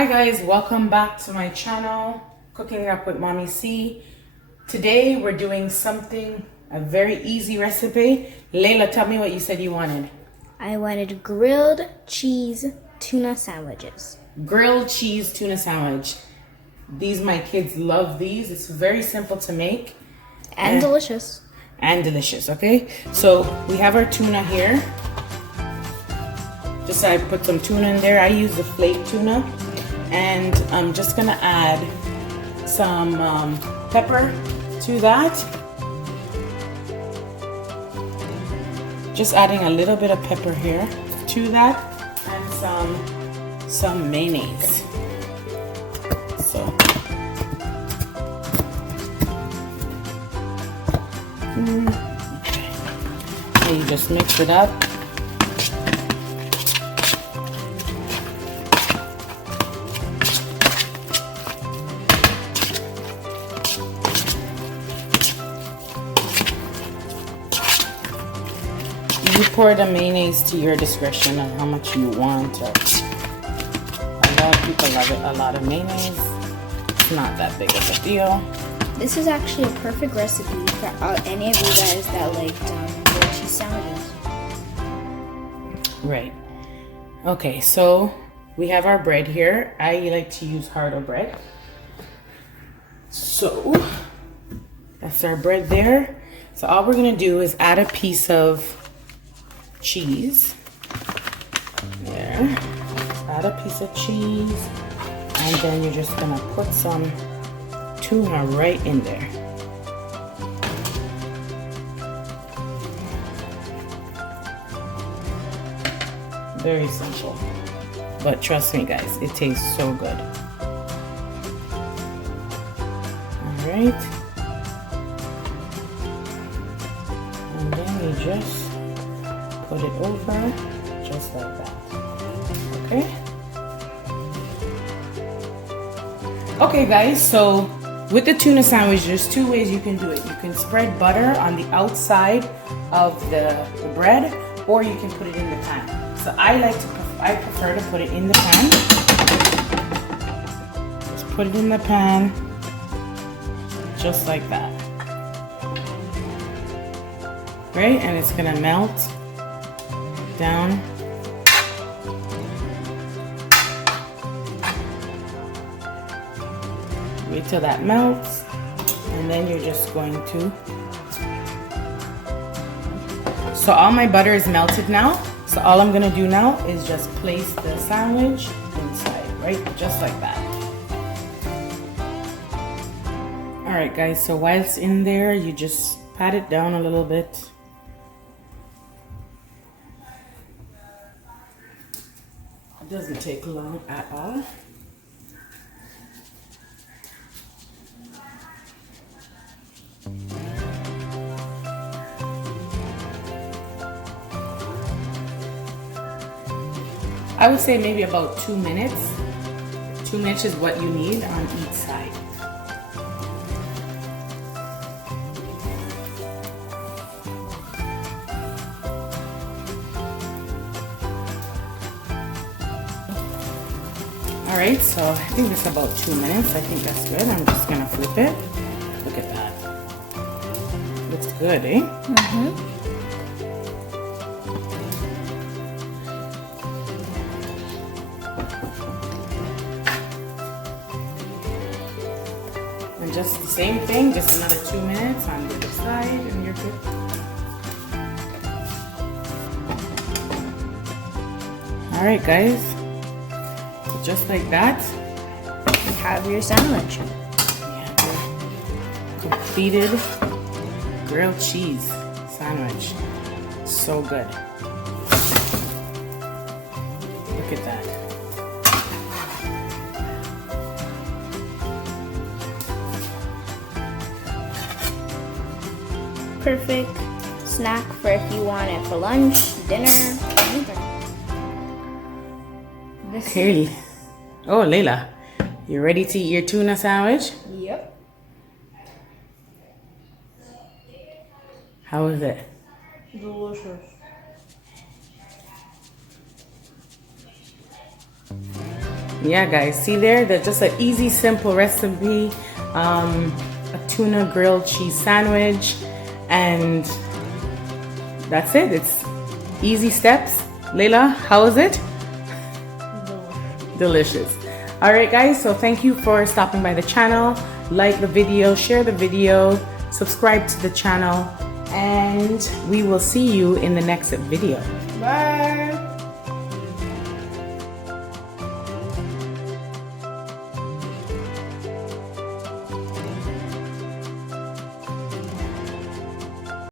Hi guys, welcome back to my channel, Cooking Up with Mommy C. Today we're doing a very easy recipe. Layla, tell me what you said you wanted. I wanted grilled cheese tuna sandwiches. Grilled cheese tuna sandwich. My kids love these. It's very simple to make. And delicious. And delicious, okay? So we have our tuna here. Just I put some tuna in there. I use the flake tuna. And I'm just gonna add some pepper to that. Just adding a little bit of pepper here to that, and some mayonnaise. So okay. So you just mix it up. You pour the mayonnaise to your discretion on how much you want. A lot of people love it. A lot of mayonnaise. It's not that big of a deal. This is actually a perfect recipe for any of you guys that like grilled cheese sandwiches. Right. Okay, so we have our bread here. I like to use hardo bread. So that's our bread there. So all we're gonna do is add a piece of cheese there. Add a piece of cheese, and then you're just gonna put some tuna right in there. Very simple, but trust me guys, it tastes so good. All right, and then you just put it over just like that. Okay? Okay guys, so with the tuna sandwich, there's two ways you can do it. You can spread butter on the outside of the bread, or you can put it in the pan. So I prefer to put it in the pan. Just put it in the pan, just like that. Right? And it's gonna melt down. Wait till that melts, and then you're just going to. So all my butter is melted now. So all I'm gonna do now is just place the sandwich inside, right? Just like that. All right, guys. So while it's in there, you just pat it down a little bit. It doesn't take long at all. I would say maybe about 2 minutes. 2 minutes is what you need on each side. All right, so I think it's about 2 minutes. I think that's good. I'm just gonna flip it. Look at that. Looks good, eh? Mm-hmm. And just the same thing, just another 2 minutes on the other side, and you're good. All right, guys. Just like that, you have your sandwich. Yeah, completed grilled cheese sandwich. So good. Look at that. Perfect snack for if you want it for lunch, dinner, anything. Okay. Oh, Layla, you ready to eat your tuna sandwich? Yep. How is it? Delicious. Yeah, guys, see there? That's just an easy, simple recipe. A tuna grilled cheese sandwich, and that's it. It's easy steps. Layla, how is it? Delicious. All right, guys, so thank you for stopping by the channel. Like the video, share the video, subscribe to the channel, and we will see you in the next video. Bye.